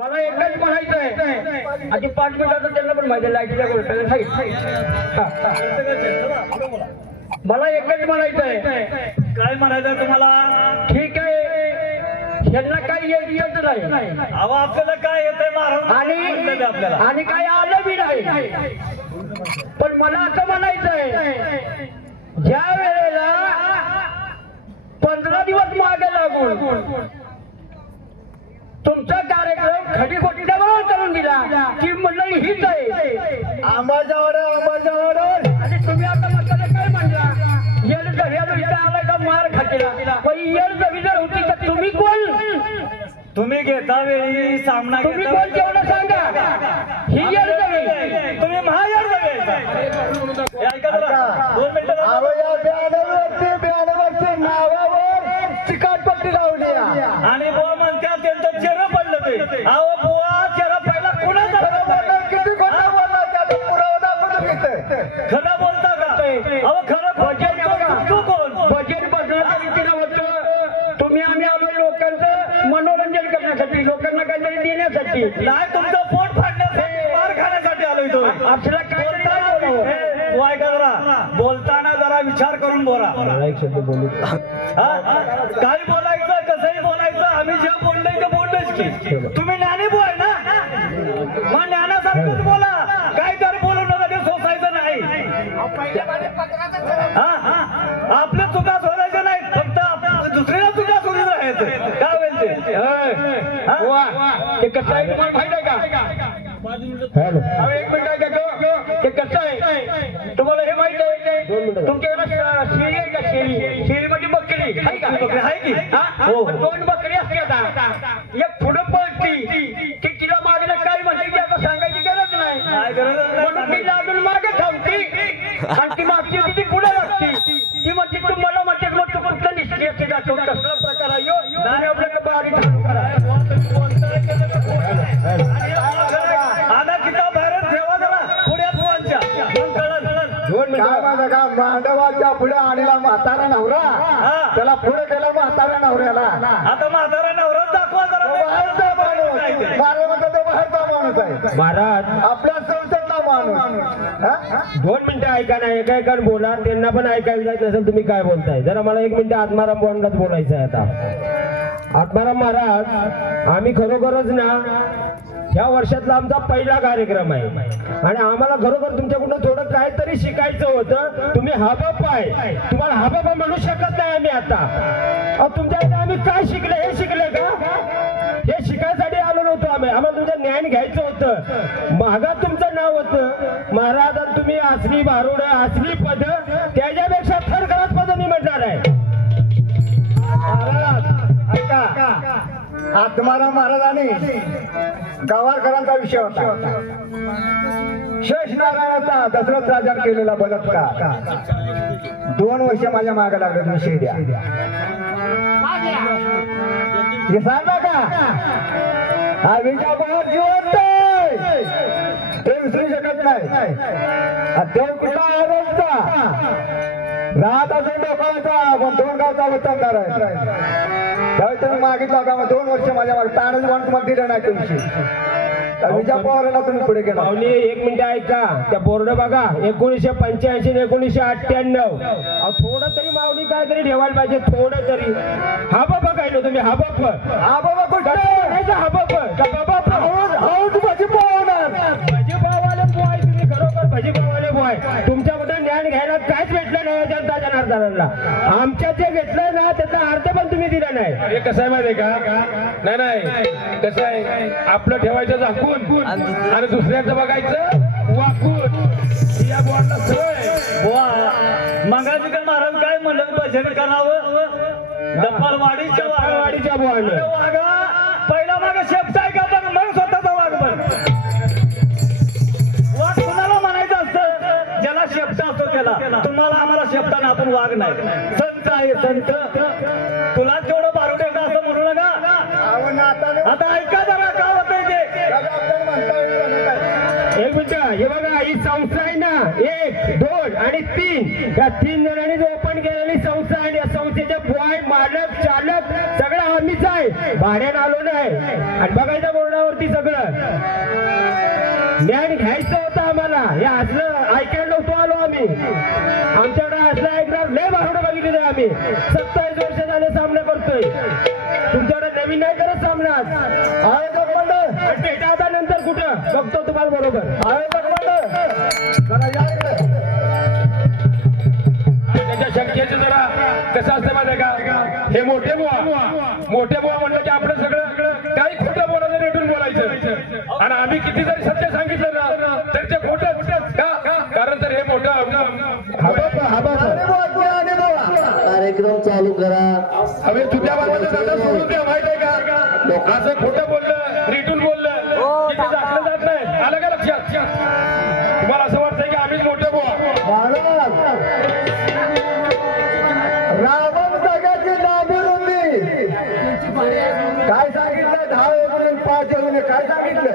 मला एकच म्हणायचं आहे आधी 5 मिनिटाचं त्यांना पण माहिती लाईटीच्या गोष्टीला मला एकच म्हणायचं आहे. काय म्हणायचं तुम्हाला? ठीक आहे, यांना काही येत नाही. अहो आपल्याला काय येतंय महाराज आपल्याला आणि काही आलं बी नाही. पण मला असं म्हणायचं आहे, ज्या वेळेला 15 दिवस मागे लागून तुमचा कार्यक्रम खडीखोटीच्या बरोबर करून दिला की मंडळी हीच आहे आंबाजवळ आणि तुम्ही आता मताला काय म्हणला येड जव्या आलाय का मार खातीला पण येड जवी जर होती तर तुम्ही कोण? तुम्ही घेता वेळी सामना तुम्ही कोण तेवढं सांगा. ही येड जवी तुम्ही महायार ऐका जरा 2 मिनिटं नावावर चिकाटपट्टी लावली आणि बुवा म्हणतात त्यांचं चेहरा पडलं ते. अहो बुवा चेहरा पहिला कुणाचा किती खोटा बोलला त्याचा पुरावा दाखवून घेतोय. खरं बोलता का? अहो खरं तू कोण? बजेट बसण्याच्या रीतीनं होतं. तुम्ही आम्ही आलो लोकांचं मनोरंजन करण्यासाठी, लोकांना काहीतरी देण्यासाठी नाही तुमचं पोट फाडण्यासाठी मार खाण्यासाठी आलोय तो. आपल्याला काय ऐका जरा बोलताना जरा विचार करून बोला. काय बोलायचं कसंही बोलायचं आम्ही जे बोललोय ते बोललोच की. तुम्ही ज्ञानी बोल ना मग ज्ञानासारखंच बोला. काय तर बोलू नका ते सोसायचं नाही. आपल्या चुका शोधायच्या नाहीत फक्त दुसऱ्या चुका शोधून राहायचं. काय होईल ते कसं आहे तुम्हाला माहित आहे का? एक मिनिट ते कसं आहे तुम्हाला हे माहित आहे? तुमच्याकडे शेळी आहे का? शेळी म्हणजे बकरी आहे का? आहे की? हो. 2 बकरी असते आता. एक पुढं पळती की तिला मागणं काय म्हणते की आता सांगायची गरज नाही म्हणून ती लादून मागे थांबती आणि ती मागची ती पुढे लागती. ती म्हणते तू मला म्हणते मग तू कुठलं निश्चित असते दाखव कसला प्रकार आहे आणि आपल्याला बारीक मांडवाच्या पुढे आणला म्हातारा नवरा, त्याला पुढे केला म्हातारा नवऱ्याला. आता म्हातारा नवरा दाखवा जरा. बाहेरचा माणूस मारे म्हणतो तो बाहेरचा माणूस आहे महाराज. आपल्या संसदचा माणूस. 2 मिनिटं ऐका ना, एका बोला. त्यांना पण ऐकायला जात नसेल तुम्ही काय बोलताय. जरा मला 1 मिनिट आत्माराम बोलण्यात बोलायचं आहे. आता आत्माराम महाराज, आम्ही खरोखरच ना ह्या वर्षातला आमचा पहिला कार्यक्रम आहे आणि आम्हाला खरोखर तुमच्याकडून थोडं काहीतरी शिकायचं होतं. तुम्ही हाबाप आहे, तुम्हाला हाबाप म्हणू शकत नाही आम्ही. आता तुमच्याकडे आम्ही काय शिकले हे शिकले का? हे शिकायसाठी आलो नव्हतो आम्ही. आम्हाला तुमचं ज्ञान घ्यायचं होतं. महागात तुमचं नाव होतं महाराज. तुम्ही असली भारुड असली पद त्याच्यापेक्षा थरकरात पदांनी म्हणणार आहे. आत्माराम महाराजांनी गावारकरांचा विषय होता. शेष नारायणाचा दशरथ राजाने केलेला बलात्कार. 2 वर्ष माझ्या मागे लागले. विषय द्या हे सांगा का? हा विजाबाहेर जिवंत ते विसरू शकत नाही. देव कुठला आरोपचा राहत असून लोकांचा पण 2 गावचा वतनदार आहे. त्यावेळी तुम्ही मागितला होता. 2 वर्ष माझ्या मागे ताणच म्हणून तुम्हाला दिलं नाही. तुमची विजा पवारला तुम्ही पुढे गेला. पाहुणे 1 मिनिट ऐका. त्या बोर्ड बघा 1985 1998. थोडं तरी माऊली काय तरी ठेवायला पाहिजे. थोडं तरी हाबाप काय ना तुम्ही हाबाप बाबा कुठे हाबाप का बाबा भाजीपावणार भाजीपावाले बोय. तुम्ही खरोखर भाजीपावाले बोय. तुमच्या कुठे ज्ञान घ्यायला काहीच भेटलं नाही जनता जनार्दनाला. आमच्या जे घेतलंय ना त्याचा अर्थ पण तुम्ही दिला नाही. हे कसं आहे माहिती आहे का? नाही कसं आहे, आपलं ठेवायचं झाकून आणि दुसऱ्याचं बघायचं वाकून. या बोर्डला सवय. मगाशी काय महाराज काय म्हणलं भजन करावं दफारवाडीच्या बोर्ड. वागा पहिला माग शेपट आहे का बघ मग स्वतःचा वाघ बघ. वाघ कुणाला म्हणायचं असतं? ज्याला शेपट असतो त्याला. तुम्हाला आम्हाला शेपटाना आपण वाघ नाही. संत आहे संत. तुला तेवढं बारू ठेवता असं म्हणू नका. आता ऐका जरा का होतंय ते. 1 मिनिट. हे बघा ही संस्था आहे ना 1 2 आणि 3 या 3 जणांनी ओपन केलेली संस्था आणि या संस्थेचे बॉय मालक चालक सगळं आम्हीच आहे. भाड्यानं आलो ना आहे आणि बघायचं बोर्डावरती सगळं ज्ञान घ्यायचं होतं आम्हाला. हे असलं ऐकायला नव्हतो आलो आम्ही. आमच्याकडे असलं ऐकणार लय भावडं बघितलेलं आहे आम्ही. 27 वर्ष झाले सामना करतोय. तुमच्याकडे नवीन नाही करत सामनात. आयोजक मंडळ आणि भेटा आता नंतर कुठं बघतो तुम्हाला बरोबर. आयोजक मंडळ जरा या इकडे. त्याच्या शंकेचं जरा कसं असतं माहिती आहे का, हे मोठे बुवा म्हणलं की आपलं सगळं काही खोटं बोलायचं रेटून बोलायचं. आणि आम्ही किती जरी सत्य सांगितलं ना तर ते खोटं का, कारण तर हे मोठं कार्यक्रम चालू करा. हवे तुझ्या बाबाचं दादा सोडून द्या माहित आहे का. असं खोटं बोललं रेटून बोललं की ते झाकलं जात नाही. आलं का लक्षात. तुम्हाला असं वाटतंय की आम्हीच मोठे बुवा. रावण जगाची नाबूद होती. काय सांगितलं 10 एवढून 5 एवढून काय सांगितलं.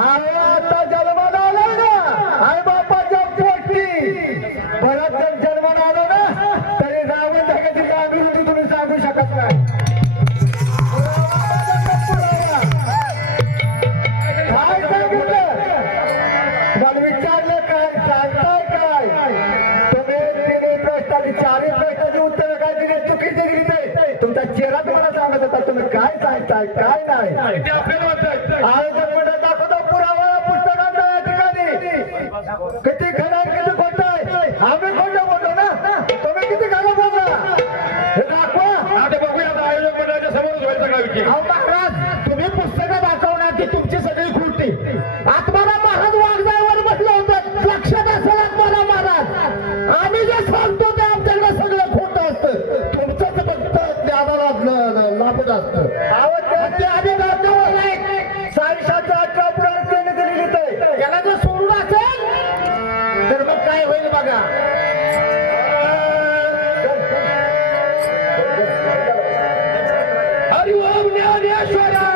आता जन्माला आलो ना आई बापाच्या पोटी परत जर जन्माला आलो ना तरी रावण जगाची नाबूद होती तुम्ही सांगू शकत नाही. काय सांगितलं मला विचारलं काय सांगताय काय. तुम्ही 3 प्रश्नाची 4 प्रश्नाची उत्तर काय दिली चुकीची दिली नाही. तुमचा चेहरा तुम्हाला सांगत होता तुम्ही काय सांगताय काय नाही. आणि ते आपल्याला वाटतं आयोजक मंडळ दाखवतो पुरावा पुस्तकांचा या ठिकाणी. किती खरं आहे किती खोटं आहे. आम्ही खोटं बोललो ना तुम्ही किती खरं बोलला हे दाखवा. आता बघूया आता आयोजक मंडळाच्या समोरच व्हायचा का विषय. अहो महाराज तुम्ही पुस्तकं दाखवणार की तुमची सगळी खोटी. आत्माराम महाराज वाघजाईवर म्हटलं होतं लक्षात असेल आत्माराम महाराज आम्ही जे सांगतो ते आमच्याकडे सगळं खोटं असतं. तुमचंच फक्त ज्ञानाला लाभत असतं. ते आम्ही दाखवलं नाही. सायन्साचं 18 पुराण त्याने दिलेलं आहे. त्याला जर सोडून असेल तर मग काय होईल बघा. हरि ओम ज्ञानेश्वरा.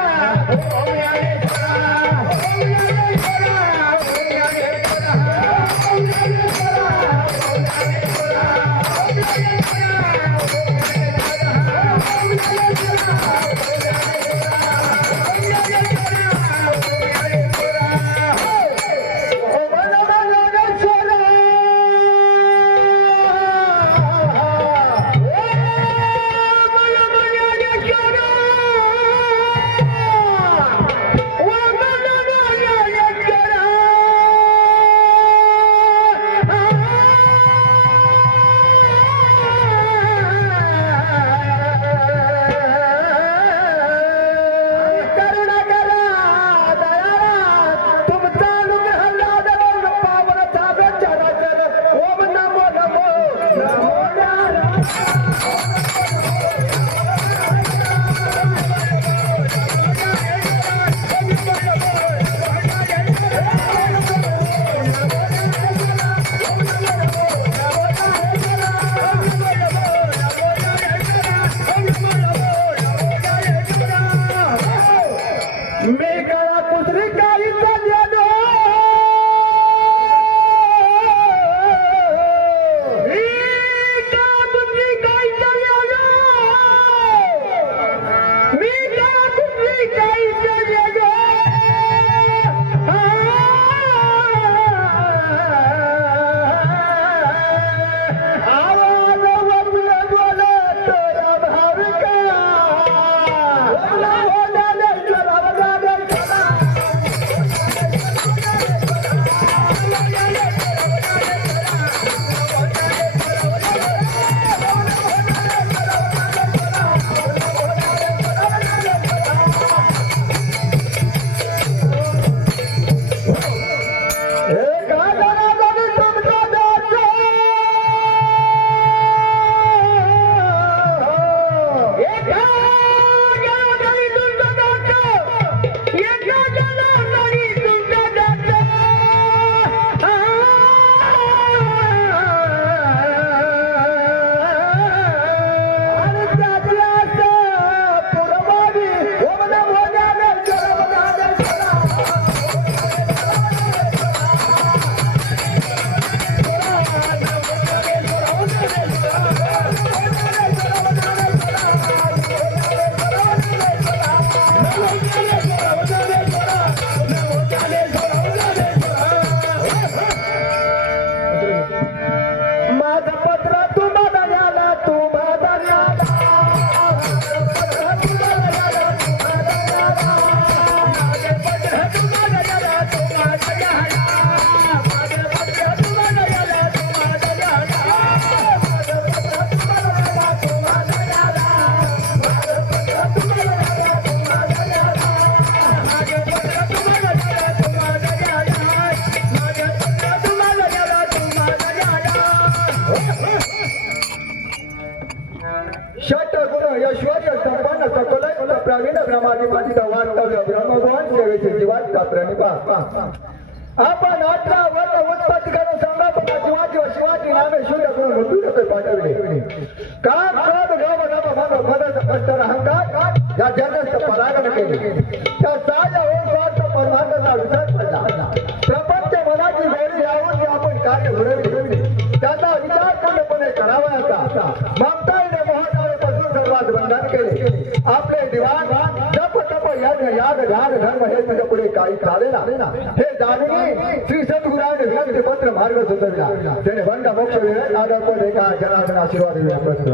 माझं पत्र तू माझा झाला तू माझा झाला षट गुण यश्वर्य संपन्न सकल प्रवीण ब्रह्माधिपती वास्तव्य ब्रह्मभवन सेवेची जीवाचा प्रणिपात आपण 18 वर्ष उत्पत्ती करून संघापना जीवाची व शिवाची नामे शून्य करून मृत्यू पाठवले का क्रोध गाव नाम मदत कष्ट अहंकार या जगत परागण केले त्या साध्या होऊन स्वार्थ परमार्थाचा विसर पडला प्रपंच मनाची गोडी लावून आपण कार्य घडवले त्याचा विचार पूर्णपणे करावा ममताने मोहनापासून सर्वात बंधन केले आपले दिवाण जप तप यज्ञ याग ध्यान धर्म हे तुझ्या पुढे काही चालेना हे जाणून श्री सद्गुराने व्यक्ती पत्र मार्ग सुचविला त्याने बंड मोक्ष वेळ आदर एका जनार्दन आशीर्वाद दिला पत्र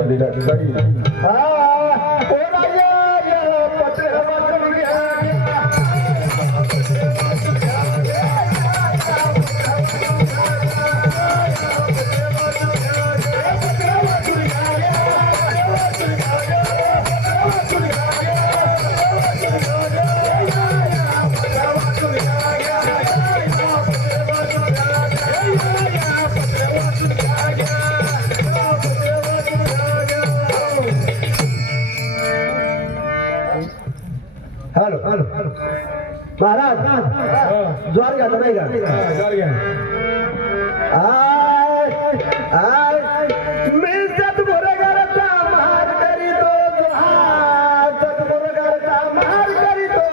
हॅलो महाराज ज्वार घ्या नाही का मी सतगुरुगारचा महार करीतो सतगुरुगारचा महार करीतो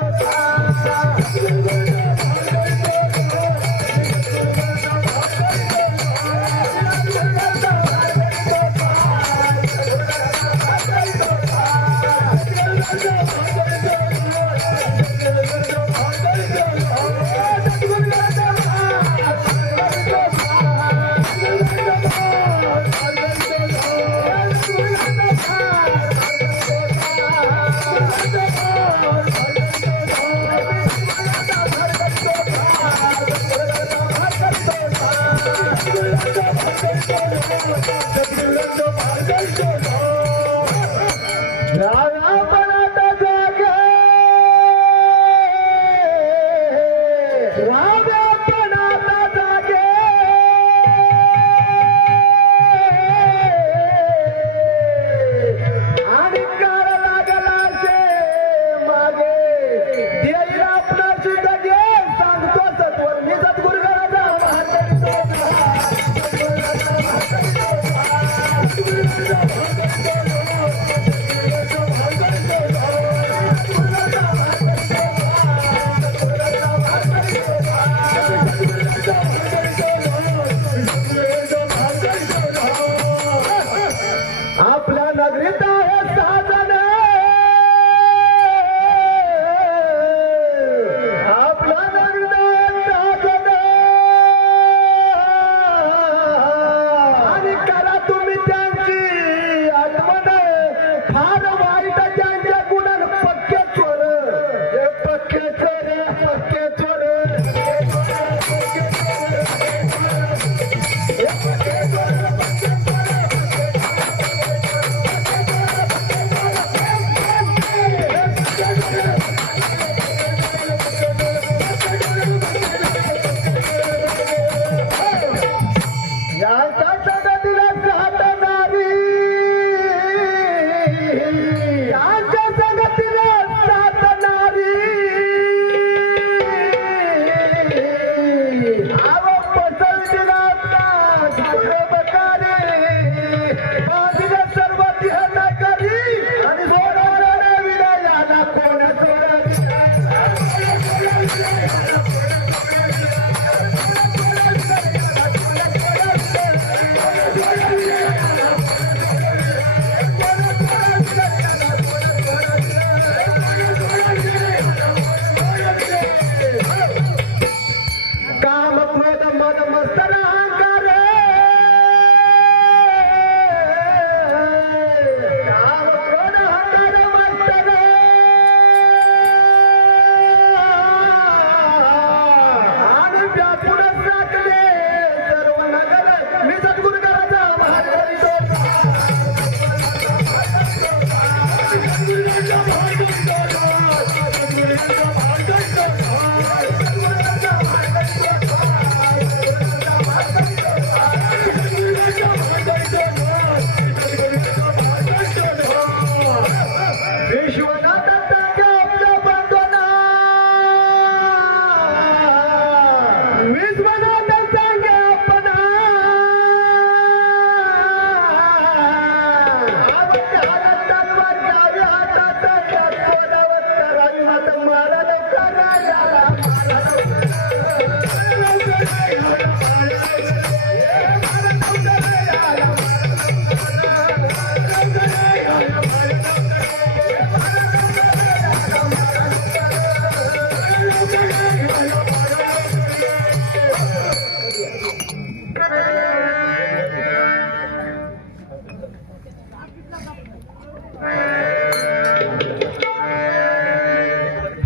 मरण करायला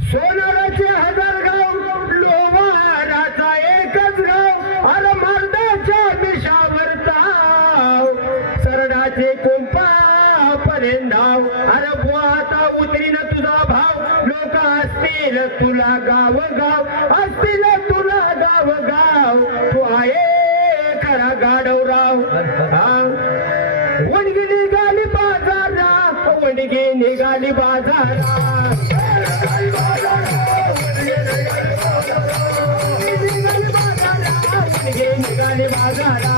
सोनाराचे 1000 गाव लोहाराचा एकच गाव अरे मर्दाच्या मिशावर ताव सरडाचे कोंपापर्यंत धाव अरे बुवा आता उतरीन तुझा भाव लोक असतील तुला गाव गाव असतील तुला गाव गाव तू आहे खरा गाडवराव वणगी निघाली बाजारा वणगी निघाली बाजारा निघाली बाजारा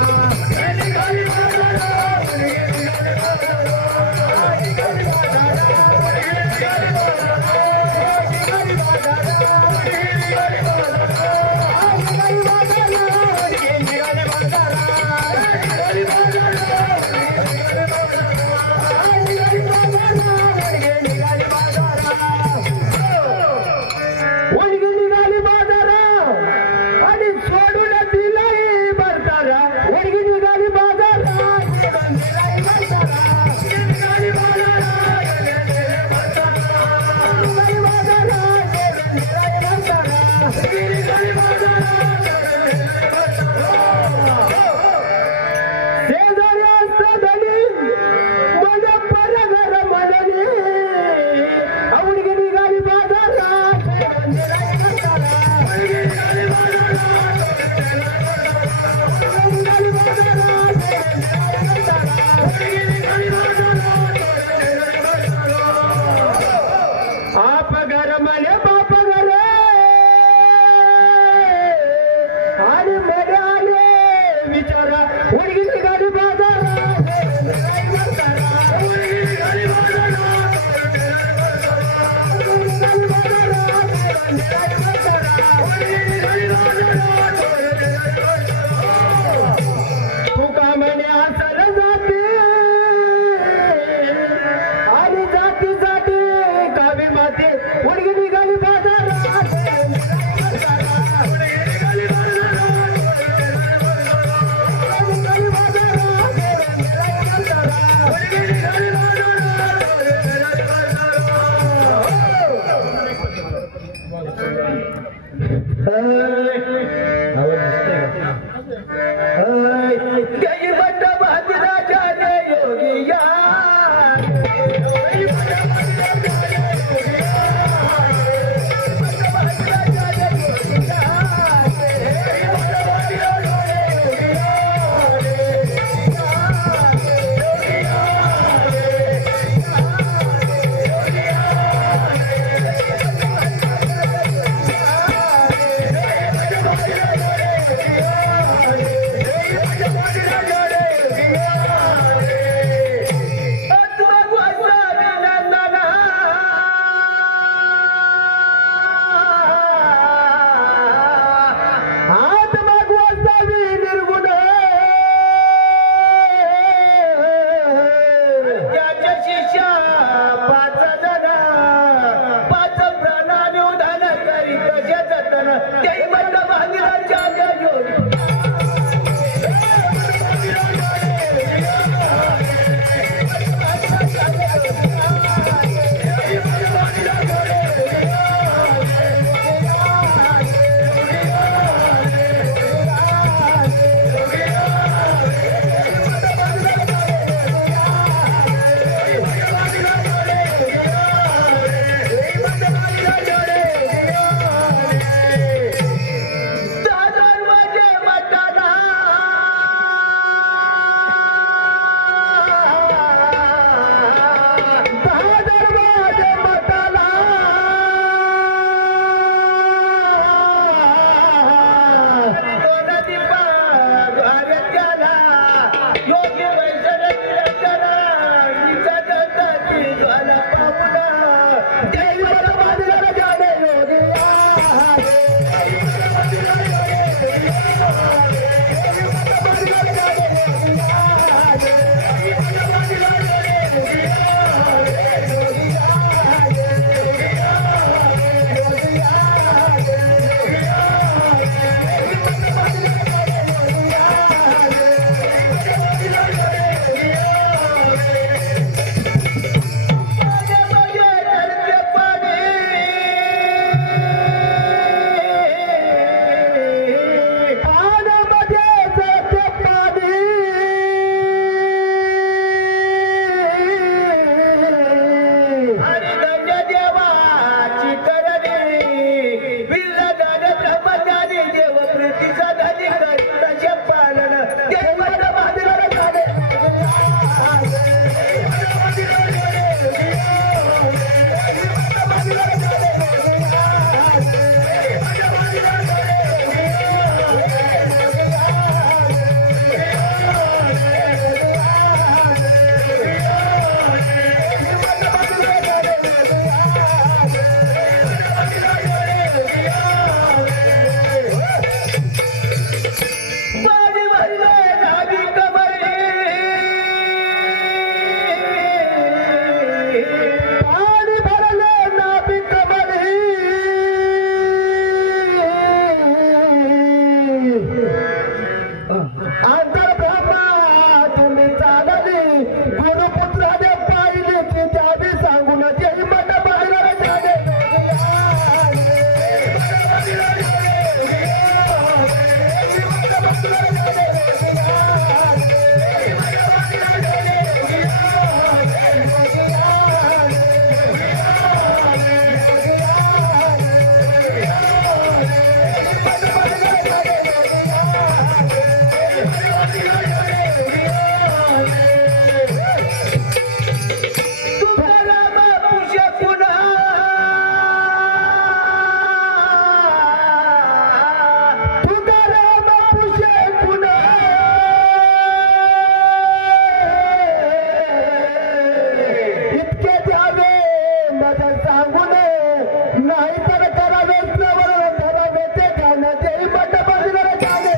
नाही तर करावे प्रवरण ठरावे ते गाणं देई बट बाजूला गाणे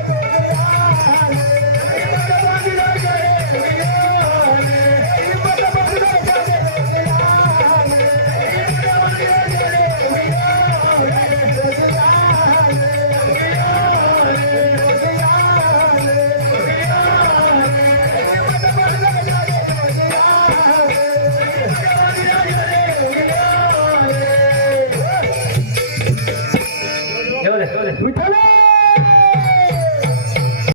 विठ्ठल